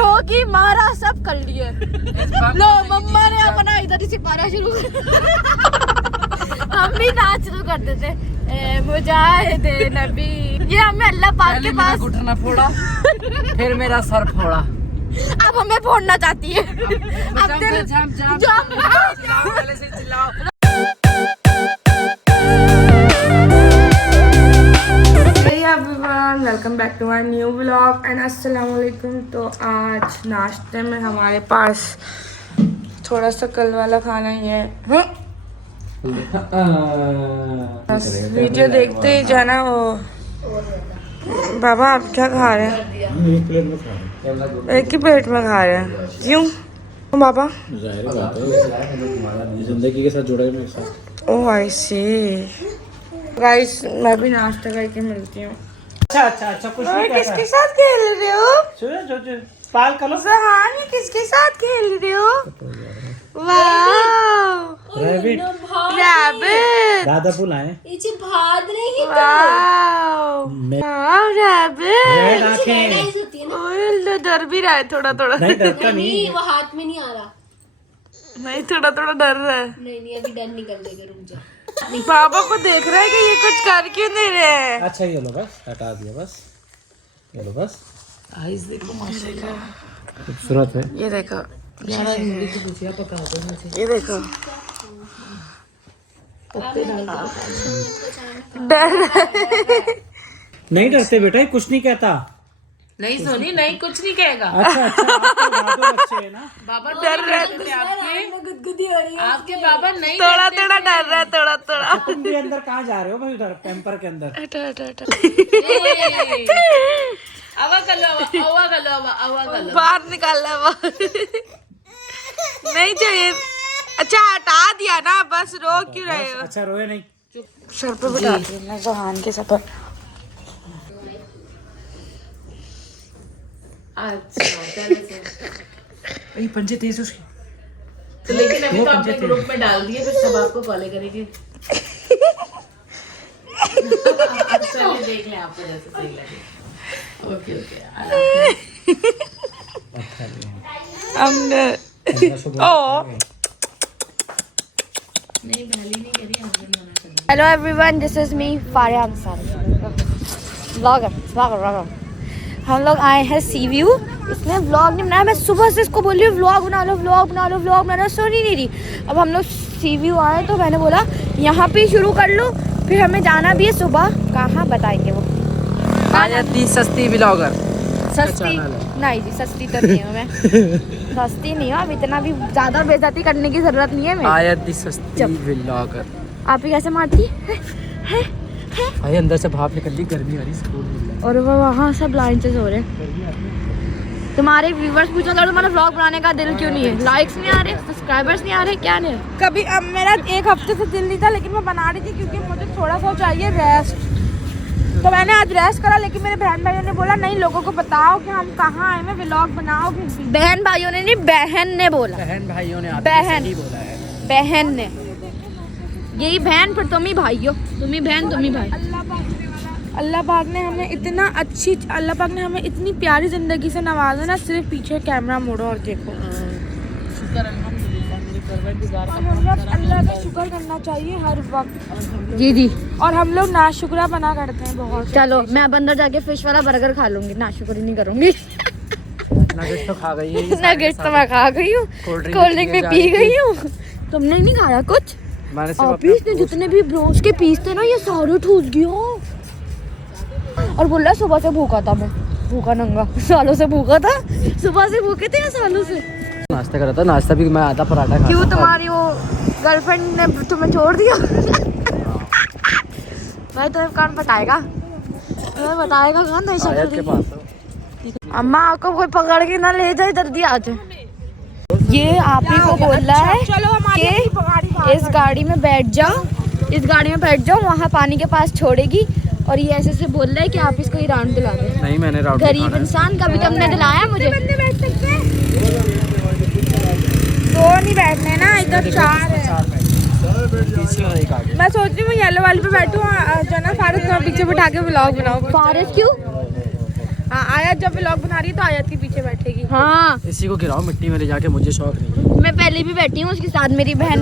जो कि मारा सब कर लिए। लो मम्मा ने अपना इधर ही सिपारा शुरू हम भी नाच शुरू कर देते। मुजाहिद नबी, ये हमें अल्लाह पाक के पास घुटना फोड़ा फिर मेरा सर फोड़ा, अब हमें फोड़ना चाहती है। अब दिल पहले से चिल्लाओ। Welcome back to my new vlog and अस्सलाम वालेकुम। तो आज नाश्ते में हमारे पास थोड़ा सा कल वाला खाना ही है। वीडियो देखते ही जाना। वो बाबा आप क्या खा रहे हैं? एक ही प्लेट में खा रहे हैं, क्यों बाबा? जिंदगी के साथ जुड़ा है मेरे साथ। ओह आई सी। गाइस मैं भी नाश्ता करके मिलती हूँ। अच्छा कुछ नहीं कहता। किसके साथ खेल रहे हो? जो पाल करो हाँ, ये किसके साथ खेल रहे हो? वाह रैबिट रैबिट दादा पुल आए। इसे भाग नहीं वाह रैबिट आंखें ओए डर भी रहा है थोड़ा थोड़ा। नहीं डरता नहीं। वो हाथ में नहीं आ रहा। नहीं थोड़ा थोड़ा डर रहा है। नहीं अभी डर निकल जाएगा, रुक जा। पापा को देख रहा है कि ये कुछ कर क्यों नहीं रहे हैं। अच्छा ये लो बस हटा दिया बस, ये लो बस। आइस देखो माशाल्लाह खूबसूरत है। ये देखो पका दो मुझे। ये देखो डर नहीं डरते बेटा, ये कुछ नहीं कहता। नहीं सोनी नहीं कुछ नहीं कहेगा। अच्छा आपके बच्चे है ना। बाबा डर रहे थे आपके, गुदगुदी हो रही है। आपके बाबा नहीं थोड़ा थोड़ा डर रहा है थोड़ा थोड़ा। तुम भी अंदर कहाँ जा रहे हो भाई? उधर टेम्पर के अंदर। आवा कर लो बाहर निकालना नहीं चाहिए। अच्छा हटा दिया ना, बस रो क्यों रहे हो? अच्छा रोए नहीं। सर पे बिठाती हूँ मैं जहान के सफर। अच्छा चलो ये पंजे तेज उसकी। तो लेकिन अभी तो आपने ग्रुप में डाल दिए, फिर सब आपको कॉल करेंगे। चलिए देख लें आपको जैसे सही लगे। ओके हमने नहीं पहली नहीं करी, आगे नहीं होना चाहिए। Hello everyone, this is me Faria Ansari vlogger. हम लोग आए हैं सी व्यू। इसने व्लॉग नहीं बनाया, मैं सुबह से इसको बोल रही हूँ व्लॉग बना लो, सुन ही नहीं रही। अब हम लोग सी व्यू आए तो मैंने बोला यहाँ पे शुरू कर लो, फिर हमें जाना भी है सुबह। कहाँ बताएंगे वो? आयती सस्ती ब्लॉगर। सस्ती नहीं जी, सस्ती तो नहीं हूँ मैं। सस्ती नहीं हूँ, अब इतना भी ज्यादा बेइज्जती करने की जरूरत नहीं है मेरी। आयती सस्ती ब्लॉगर। आप ही कैसे मारती है? भाई अंदर से भाप निकल रही, गर्मी आ रही, सुकून मिल रहा है। और वो वहाँ सब लाइन से सो रहे हैं। तुम्हारे व्यूवर्स पूछो तो तुम्हारा व्लॉग बनाने का दिल क्यों नहीं है? लाइक्स नहीं आ रहे, सब्सक्राइबर्स नहीं आ रहे, क्या नहीं? कभी अब मेरा एक हफ्ते से दिल नहीं था, लेकिन मैं बना रही थी क्योंकि मुझे थोड़ा सा चाहिए रेस्ट। तो मैंने आज रेस्ट करा, लेकिन मेरे बहन भाइयों ने बोला नहीं, लोगों को बताओ कि हम कहाँ आए हैं, व्लॉग बनाओ। बहन भाइयों ने नहीं, बहन ने बोला। बहन भाइयों ने बहन सही बोला है। बहन ने, यही बहन फिर तुम ही भाई हो, तुम ही बहन तुम ही भाई। अल्लाह पाक ने हमें इतनी प्यारी जिंदगी से नवाजा ना। सिर्फ पीछे कैमरा मोड़ो और देखो। शुक्र अल्हम्दुलिल्लाह, मेरी परवरदिगार का हम लोग अल्लाह का शुक्र करना चाहिए हर वक्त। जी और हम लोग नाशुक्रा बना करते हैं बहुत। चलो मैं अब अंदर जाके फिश वाला बर्गर खा लूंगी, नाशुक्री नहीं करूंगी। नगेट तो खा गई है। नगेट तो मैं खा गई हूँ, कोल्ड ड्रिंक भी पी गई हूँ। तुमने नहीं खाया कुछ? ऑफिस ने जितने भी ब्रोस के पीस थे ना, ये सारे ठूस गया। और बोल रहा सुबह से भूखा था, मैं भूखा नंगा, सालों से भूखा था। सुबह से भूखे थे या सालों से? नाश्ता करा था, नाश्ता भी मैं आधा पराठा खा। क्यों तुम्हारी वो गर्लफ्रेंड ने तुम्हें छोड़ दिया? भाई तुम्हें कौन बताएगा? तुम्हें बताएगा कौन? नहीं आयत के पास हो। अम्मा आपको कोई पकड़ के ना ले जाए, जल्दी आ जाए। ये आप ही को बोल रहा है कि इस गाड़ी में बैठ जाओ, वहाँ पानी के पास छोड़ेगी। और ये ऐसे बोल रहा है कि आप इसको ईरान दिला दे। नहीं मैंने राउंड गरीब इंसान, कभी तुमने दिलाया मुझे? बैठ सकते हैं? दो नहीं बैठने ना, इधर चार है। मैं सोच रही हूँ येलो वाली पे बैठूँ, जो ना फारिस को पीछे बिठा के व्लॉग बनाऊँ। फारिस क्यों? हाँ आयत जब व्लॉग बना रही है तो आयत के पीछे पीछे बैठेगी। हाँ इसी को गिराओ मिट्टी में ले जाके, मुझे शौक नहीं। मैं पहले भी बैठी हूँ उसके साथ, मेरी बहन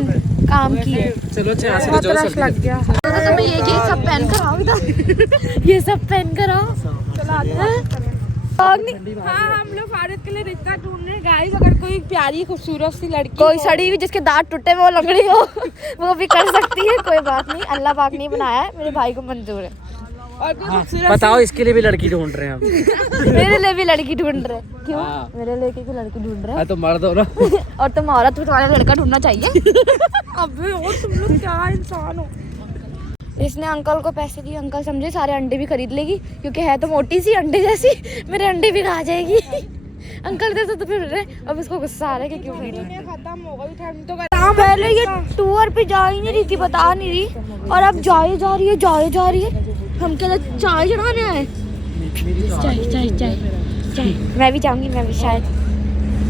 काम की है। चलो यहाँ से चलो लग गया तो मैं ये सब पहन कर आओ इधर, ये सब पहन कर आओ। हाँ हम लोग फारिद के लिए रिश्ता ढूंढ रहे हैं गाइस। अगर कोई प्यारी खूबसूरत सी लड़की, कोई सड़ी हुई जिसके दांत टूटे वो लंगड़ी हो, वो भी कर सकती है, कोई बात नहीं। अल्लाह पाक नहीं बनाया है, मेरे भाई को मंजूर है। और कोई खूबसूरत बताओ, इसके लिए भी लड़की ढूंढ रहे हैं हम। मेरे लिए भी लड़की ढूंढ रहे। क्यों? मेरे लिए क्योंकि लड़की ढूंढ रहे। तो मर्द हो ना। और तुम औरत, तुम्हारा लड़का ढूंढना चाहिए। अबे और तुम लोग क्या इंसान हो। इसने अंकल को पैसे दिए, अंकल समझे सारे अंडे भी खरीद लेगी, क्योंकि है तो मोटी सी अंडे जैसी, मेरे अंडे भी खा जाएगी। अंकल दे तो फिर रहे, अब इसको गुस्सा आ रहा है कि क्यों खत्म हो गई ठंड तो। पहले ये टूर पे जा ही नहीं रही थी, बता नहीं रही, और अब जाए जा रही है। हम क्या चाय चढ़ाने आए? चाय मैं भी जाऊंगी, मैं भी शायद।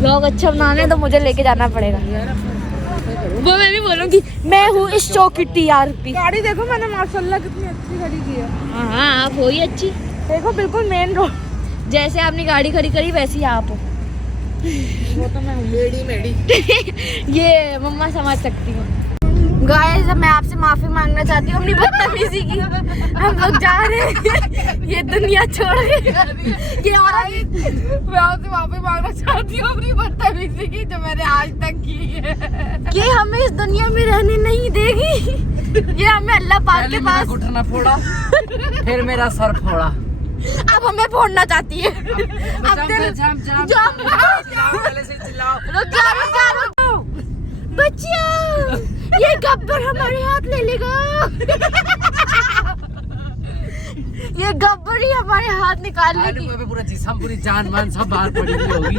लोग अच्छा बनाने तो मुझे लेके जाना पड़ेगा। वो मैं भी बोलूंगी, मैं हूँ इस शो की TRP। गाड़ी देखो मैंने माशाल्लाह कितनी अच्छी खड़ी की है। हाँ आप हो ही अच्छी। देखो बिल्कुल मेन रोड, जैसे आपने गाड़ी खड़ी करी वैसी आप हो। वो तो मैं मेडी ये मम्मा समझ सकती हूँ। गाइस मैं आपसे माफी मांगना चाहती हूँ अपनी बदतमीजी की। हम लोग जा रहे हैं ये दुनिया छोड़ के। ये औरत, मैं आपसे माफी मांगना चाहती हूँ अपनी बदतमीजी की जो मैंने आज तक की है। कि हमें इस दुनिया में रहने नहीं देगी। ये हमें अल्लाह पाक के पास घुटना फोड़ा, फिर मेरा सर फोड़ा, अब हमें फोड़ना चाहती है। बच्चियों ये गब्बर हमारे हाथ ले लेगा। ये गब्बर ही हमारे हाथ निकाल लेगी। पूरा जिस्म, पूरी जान मान सब बाहर पड़ी हुई होगी।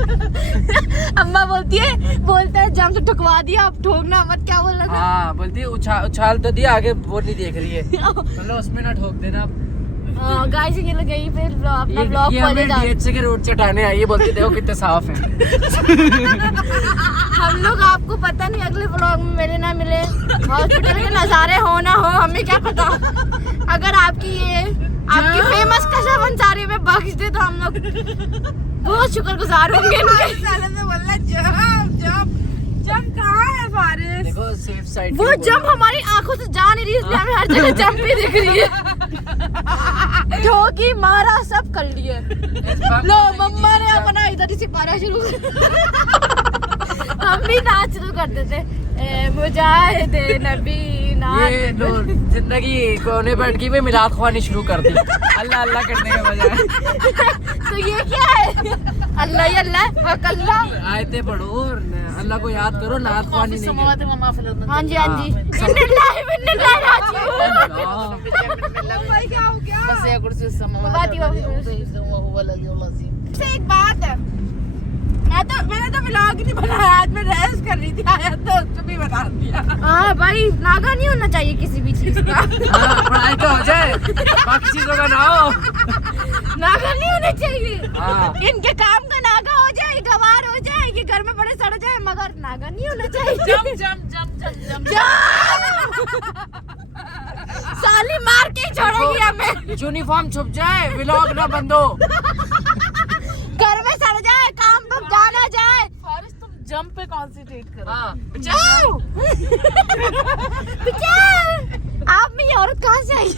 अम्मा बोलता है जम से ठुकवा दिया, अब ठोकना मत। क्या बोल रहा था? हाँ बोलती है उछाल तो दिया, आगे वो नहीं देख रही है। मतलब उसमें ना ठोक देना। गाइस ये लोग गई फिर अपना ब्लॉग कॉलेज DHC के रोड चटाने आई है, बोलती देखो कितने साफ है। हम लोग आपको पता नहीं अगले ब्लॉग में मिले ना मिले, हॉस्पिटल के नज़ारे हो ना हो हमें क्या पता। अगर आपकी फेमस कसम अंसारी में बख्श दे तो हम लोग बहुत शुक्रगुजार होंगे। जंप कहाँ है फारिस? देखो सेफ साइड। वो जंप हमारी आंखों से जा नहीं रही, इसलिए हमें हर जगह जंप ही दिख रही है। ठोकी मारा सब कर लिए। लो मम्मा ने अपना इधर ही सिपारा शुरू हम भी नाच शुरू कर देते। मुजाहिदे नबी ये जिंदगी कोने बैठ के भी मिलाद ख्वानी शुरू कर दी, अल्लाह अल्लाह करने के बजाय। तो ये क्या है? अल्लाह ही अल्लाह, हक अल्लाह। आयते पढ़ो और अल्लाह को याद करो, नाद ख्वानी नहीं करो। हाँ जी हाँ जी। एक बात है, मैंने तो व्लॉग नहीं बनाया आज, मैं रेस्ट कर रही थी, आया तो उसको भी बता दिया। हाँ भाई नागा नहीं होना चाहिए किसी भी चीज का। पढ़ाई तो हो जाए, बाकी चीजों का ना हो। नागा नहीं होना चाहिए। इनके काम का नागा हो जाए, गवार हो जाए, ये घर में बड़े सड़ जाए, मगर नागा नहीं होना चाहिए। साली मार के ही छोड़ेगी हमें। यूनिफॉर्म छुप जाए, व्लॉग ना बंद हो। घर में सड़ जाए, काम पर जाना जाए। फारिस तुम जंप पे कॉन्सेंट्रेट करो। आप में ये औरत कहाँ से आई?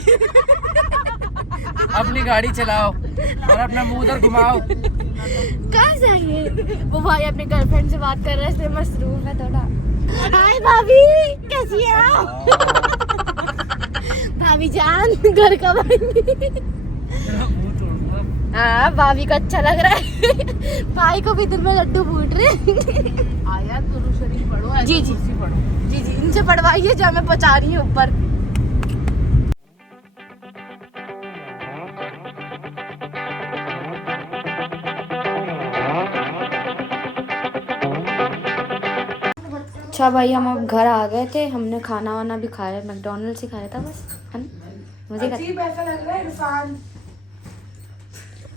अपनी गाड़ी चलाओ और अपना मुंह उधर घुमाओ। कहाँ से आई है? वो भाई अपने गर्लफ्रेंड से बात कर रहे हैं, इसलिए मसरूफ है थोड़ा। हाय भाभी, कैसी है आप? भाभी जान घर कब आएंगी? हाँ भाभी को अच्छा लग रहा है। भाई को भी दिल में लड्डू फूट रहे। आयत दुरूद शरीफ पढ़ो, जी जी जी जी इनसे पढ़वाइए जो हमें पहुंचा रही है ऊपर। अच्छा भाई हम अब घर आ गए थे, हमने खाना वाना भी खाया, मैकडॉनल्ड्स ही खाया था बस, है ना? मुझे ऐसा लग रहा है इरफान,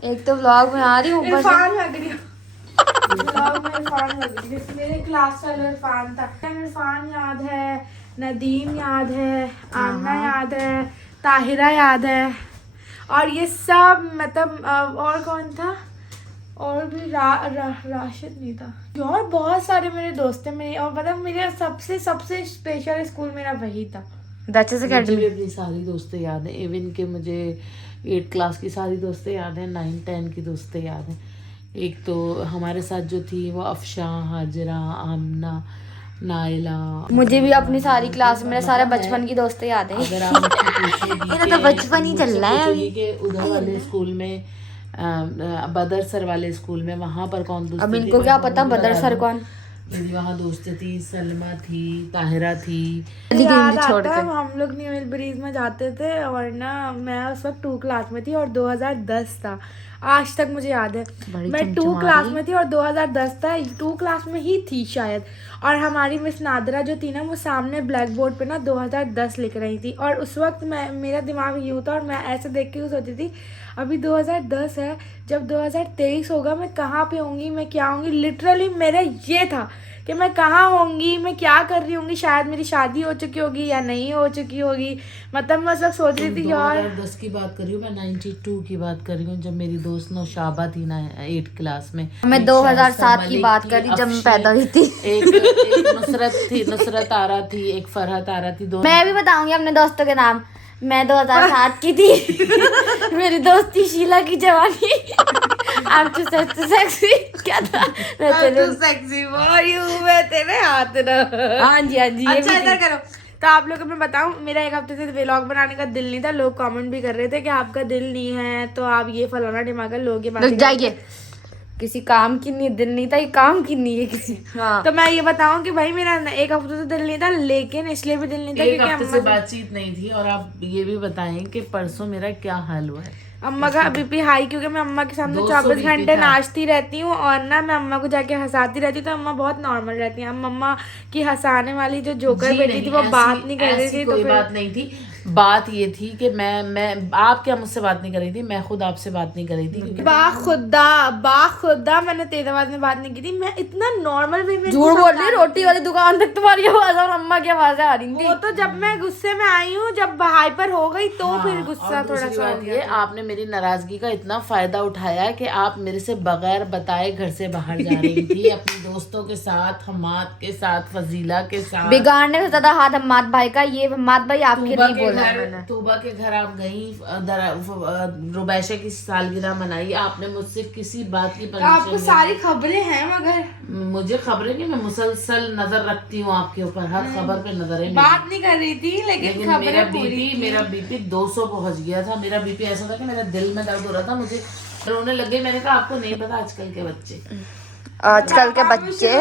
एक तो व्लॉग में आ रही हूँ, ऊपर इरफान लग रही है। व्लॉग में इरफान लग रही है। मेरे क्लास का इरफान था। इरफान याद है, नदीम याद है, आमना याद है, ताहिरा याद है, और ये सब मतलब और कौन था? और भी राशिद नहीं था यार, बहुत सारे मेरे दोस्त हैं मेरे, और पता है मेरा सबसे स्पेशल स्कूल मेरा वही था, डचेस मुझे अकेडमी। भी अपनी सारी दोस्तें याद हैं, इवन के मुझे 8 क्लास की सारी दोस्तें याद हैं, 9, 10 की दोस्तें याद हैं। एक तो हमारे साथ जो थी वो अफशा, हाजरा, आमना, नाइला। मुझे भी अपनी सारी क्लास मेरे सारे बचपन की दोस्तें याद है। अगर आप मुझसे पूछेंगी इन्हें तो बचपन ही चल रहा है अभी। कि उधर वाले स्कूल में बदर सर वाले स्कूल में वहाँ पर कौन दोस्त अब इनको क्या पता बदर सर कौन। मेरी वहाँ दोस्त थी, सलमा थी, ताहिरा थी। याद आता है हम लोग न्यूएल ब्रिज में जाते थे, और ना मैं उस वक्त 2 क्लास में थी और 2010 था, आज तक मुझे याद है। मैं 2 क्लास में थी और 2010 था, 2 क्लास में ही थी शायद। और हमारी मिस नादरा जो थी ना, वो सामने ब्लैक बोर्ड पे ना 2010 लिख रही थी, और उस वक्त मेरा दिमाग यूँ था और मैं ऐसे देख के सोचती थी अभी 2010 है, जब 2023 होगा मैं कहाँ पे होंगी, मैं क्या होंगी। लिटरली मेरा ये था कि मैं कहाँ होंगी, मैं क्या कर रही होंगी, शायद मेरी शादी हो चुकी होगी या नहीं हो चुकी होगी। मतलब मैं उस वक्त सोच रही थी यार। 2010 की बात कर रही हूँ मैं, 92 की बात कर रही हूँ, जब मेरी दोस्त नौशाबा थी ना 8 क्लास में। मैं 2007 की बात कर रही जब मैं पैदा हुई थी। एक नुसरत थी, नुसरत आरा थी, एक फरहत आरा थी, दोनों। मैं भी बताऊंगी अपने दोस्तों के नाम। मैं 2007 की थी। मेरी दोस्ती शीला की जवानी। I'm too sexy। क्या था? सेक्सी फॉर यू, मैं तेरे हाथ ना। हाँ जी हाँ जी। अच्छा इधर करो। तो आप लोगों को मैं बताऊं, मेरा एक हफ्ते से व्लॉग बनाने का दिल नहीं था। लोग कमेंट भी कर रहे थे कि आपका दिल नहीं है तो आप ये फलाना ढिमाका लोग ये बात रुक जाइए, किसी काम की नहीं दिल नहीं था, ये काम की नहीं है किसी। हाँ। तो मैं ये बताऊं कि भाई मेरा एक हफ्ते से दिल नहीं था, लेकिन इसलिए भी दिल नहीं था एक क्योंकि हफ्ते से बातचीत नहीं थी। और आप ये भी बताएं कि परसों मेरा क्या हाल हुआ है। अम्मा का बीपी हाई, क्योंकि मैं अम्मा के सामने 200 24 घंटे BP था। नाचती रहती हूँ और ना मैं अम्मा को जाके हंसाती रहती हूँ, तो अम्मा बहुत नॉर्मल रहती है। अम्मा की हंसाने वाली जो जोकर जी बेटी थी वो बात नहीं कर रही थी, तो कोई फिर बात नहीं थी। बात ये थी कि मैं आप क्या मुझसे बात नहीं कर रही थी, मैं खुद आपसे बात नहीं कर रही थी क्योंकि बाखुदा मैंने तेज आवाज में बात नहीं की थी। मैं इतना नॉर्मल वे में झूठ बोल रही, रोटी वाली दुकान तक तुम्हारी आवाज और अम्मा की आवाज आ रही थी। वो तो जब मैं गुस्से में आई हूँ, जब हाइपर हो गई तो फिर गुस्सा और थोड़ा दूसरी सा हो बात गया। ये, आपने मेरी नाराजगी का इतना फायदा उठाया कि आप मेरे से बगैर बताए घर से बाहर जा रही थी अपनी दोस्तों के साथ, हमाद के साथ, फजीला के साथ। बिगाड़ने से ज्यादा हाथ हम्माद भाई का। ये हम्माद भाई आपके लिए बोल रहा है मैंने। तूबा के घर आप गई, रुबैशा की सालगिरह मनाई, आपने मुझसे किसी बात की आपको परमिशन सारी खबरें हैं, मगर मुझे खबरें नहीं, मैं मुसलसल नजर रखती हूँ आपके ऊपर, हर खबर पे नजर है मेरी। बात नहीं कर रही थी, लेकिन मेरा बीपी 200 पहुंच गया था। मेरा बीपी ऐसा था कि मेरा दिल में दर्द हो रहा था, मुझे रोने लग गई। मैंने कहा आपको नहीं पता आजकल के बच्चे, आजकल के बच्चे।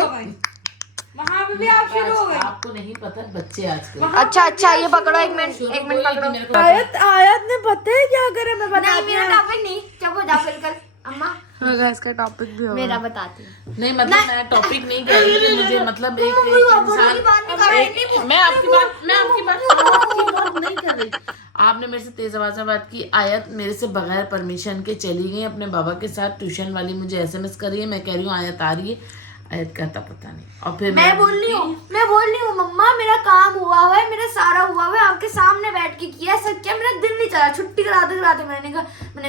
वहाँ पे भी आप शुरू हो गए। आपको नहीं पता बच्चे आजकल। अच्छा ये पकड़ो, एक मिनट पकड़ो। आयत ने पता है क्या करे, मैं बताती मेरा टॉपिक नहीं, चुप हो जा बिल्कुल अम्मा। इसका टॉपिक भी मेरा बताती हूँ। नहीं मतलब मैं टॉपिक नहीं कर रही थी, मुझे मतलब एक इंसान, मैं आपकी बात नहीं कर रही। आपने मेरे से तेज आवाज में बात की। आयत मेरे से बगैर परमिशन के चली गई अपने बाबा के साथ। ट्यूशन वाली मुझे SMS कर रही है, मैं कह रही हूँ आयत आ रही है, आयत का पता नहीं। और फिर मैं बोल रही हूँ मम्मा मेरा काम हुआ हुआ है, मेरा सारा हुआ हुआ है, आपके सामने बैठ के किया सब क्या, मेरा दिल नहीं चला। छुट्टी कराते मैंने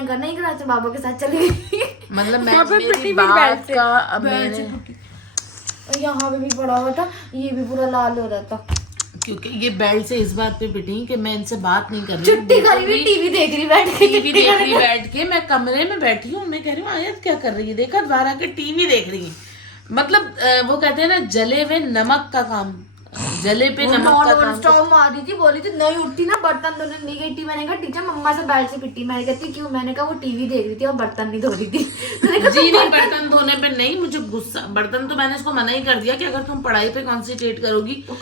कहा नहीं करा, तो बाबा के साथ चली गई। मतलब मेरी बात का मैंने यहाँ पे भी पड़ा हुआ था, ये भी पूरा लाल हो रहा था क्योंकि ये बेल्ट से इस बात पे पिटी कि मैं इनसे बात नहीं कर रही। छुट्टी करी हुई टीवी देख रही बैठ के मैं कमरे में बैठी हूँ, मैं कह रही हूँ आयत क्या कर रही है, देखा बाहर आके टीवी देख रही है। मतलब वो कहते हैं ना जले हुए नमक का काम, जले पे नमक का काम। स्टॉप मार रही थी, बोली थी नहीं उठती ना, बर्तन धोने नहीं गई थी। मैंने कहा टीचर मम्मा से बैठ से पिटी। मैंने कहती क्यों, मैंने कहा वो टीवी देख रही थी और बर्तन नहीं धो रही थी। जी नहीं, बर्तन धोने पे नहीं, मुझे गुस्सा, बर्तन तो मैंने इसको मना ही कर दिया कि अगर तुम पढ़ाई पे कॉन्सेंट्रेट करोगी तो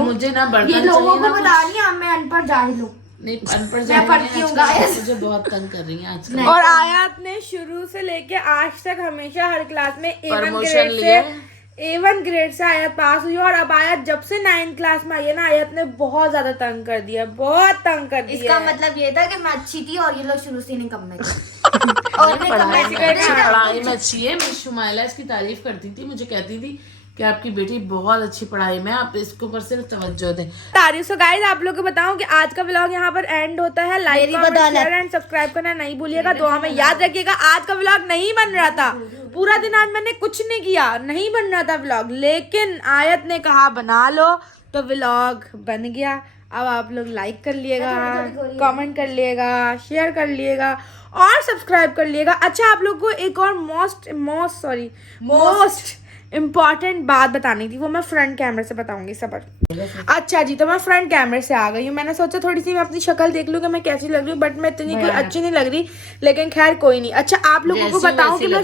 मुझे ना बर्तन ये लोगों को बता रही है, मैं अनपढ़ जाहिल हूँ। नहीं, अनपढ़ मुझे बहुत तंग कर रही है आजकल। और आयत ने शुरू से लेके आज तक हमेशा हर क्लास में A1 ग्रेड से आयत पास हुई। और अब आयत जब से 9th क्लास में आई है ना, आयत ने बहुत ज्यादा तंग कर दिया, बहुत तंग कर दिया। इसका मतलब ये था कि मैं अच्छी थी और ये लोग शुरू से निकम्मे थे। और पढ़ाई में अच्छी है। मैं शुमाइला इसकी तारीफ करती थी, मुझे कहती थी कि आपकी बेटी बहुत अच्छी पढ़ाई में, आप इसके ऊपर सिर्फ तवज्जो दें। सो गाइस आप लोग को बताऊं कि आज का व्लॉग यहाँ पर एंड होता है। लाइक शेयर एंड सब्सक्राइब करना नहीं भूलिएगा, दुआ में याद रखिएगा। आज का व्लॉग नहीं बन रहा था, पूरा दिन आज मैंने कुछ नहीं किया, नहीं बन रहा था व्लॉग, लेकिन आयत ने कहा बना लो तो व्लॉग बन गया। अब आप लोग लाइक कर लिएगा, कमेंट कर लिएगा, शेयर कर लिएगा और सब्सक्राइब कर लिएगा। अच्छा आप लोग को एक और मोस्ट इम्पॉर्टेंट बात बतानी थी, वो मैं फ्रंट कैमरे से बताऊंगी। सबर। अच्छा जी, तो मैं फ्रंट कैमरे से आ गई हूँ। मैंने सोचा थोड़ी सी मैं अपनी शक्ल देख लूँ कि मैं कैसी लग रही हूँ, बट मैं इतनी कोई अच्छी नहीं लग रही, लेकिन खैर कोई नहीं। अच्छा आप लोगों को बताऊं कि मैं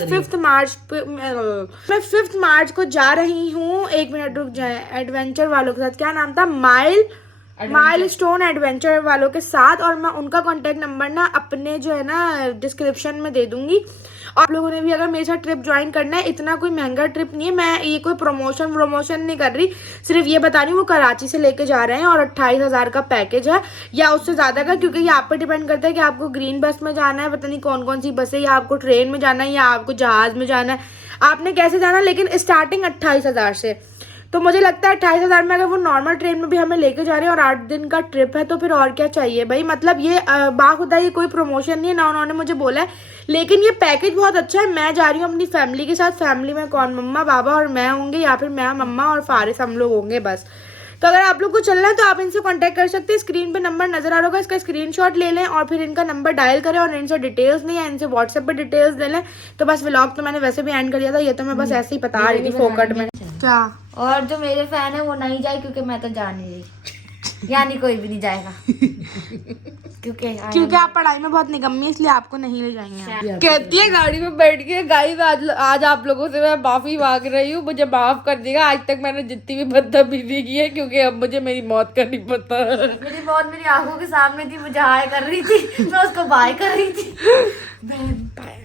5th मार्च को जा रही हूँ, 1 मिनट रुक जाए, एडवेंचर वालों के साथ, क्या नाम था, माइल स्टोन एडवेंचर वालों के साथ, और मैं उनका कॉन्टेक्ट नंबर ना अपने जो है ना डिस्क्रिप्शन में दे दूंगी। आप लोगों ने भी अगर मेरे साथ ट्रिप ज्वाइन करना है, इतना कोई महंगा ट्रिप नहीं है, मैं ये कोई प्रमोशन नहीं कर रही, सिर्फ ये बता रही हूँ वो कराची से लेके जा रहे हैं और 28,000 का पैकेज है या उससे ज़्यादा का, क्योंकि ये आप पे डिपेंड करता है कि आपको ग्रीन बस में जाना है, पता नहीं कौन कौन सी बस है, या आपको ट्रेन में जाना है या आपको जहाज़ में जाना है, आपने कैसे जाना है, लेकिन स्टार्टिंग 28,000 से। तो मुझे लगता है 28,000 में अगर वो नॉर्मल ट्रेन में भी हमें लेके जा रहे हैं और 8 दिन का ट्रिप है, तो फिर और क्या चाहिए भाई। मतलब ये बाखुदा ये कोई प्रमोशन नहीं है ना, उन्होंने मुझे बोला है, लेकिन ये पैकेज बहुत अच्छा है। मैं जा रही हूँ अपनी फैमिली के साथ, फैमिली में कौन, मम्मा पापा और मैं होंगे, या फिर मैं, मम्मा और फारिस, हम लोग होंगे बस। तो अगर आप लोग को चलना है तो आप इनसे कांटेक्ट कर सकते हैं, स्क्रीन पे नंबर नजर आ रहा होगा, इसका स्क्रीनशॉट ले लें और फिर इनका नंबर डायल करें और इनसे डिटेल्स नहीं है, इनसे व्हाट्सएप पे डिटेल्स ले लें। तो बस व्लॉग तो मैंने वैसे भी एंड कर दिया था, ये तो मैं बस ऐसे ही बता रही थी फोकट में। क्या और जो मेरे फैन है वो नहीं जाए, क्योंकि मैं तो जा नहीं रही, यानी कोई भी नहीं जाएगा क्योंकि आप पढ़ाई में बहुत निकम्मी, इसलिए आपको नहीं ले जाएंगे। कहती है गाड़ी में बैठ के, गाइस आज आप लोगों से मैं माफी मांग रही हूँ, मुझे माफ कर देगा। आज तक मैंने जितनी भी बदतमीजी की है, क्योंकि अब मुझे मेरी मौत का नहीं पता। मेरी मौत मेरी आंखों के सामने थी, मुझे हाय कर रही थी, मैं उसको बाय कर रही थी। बाय।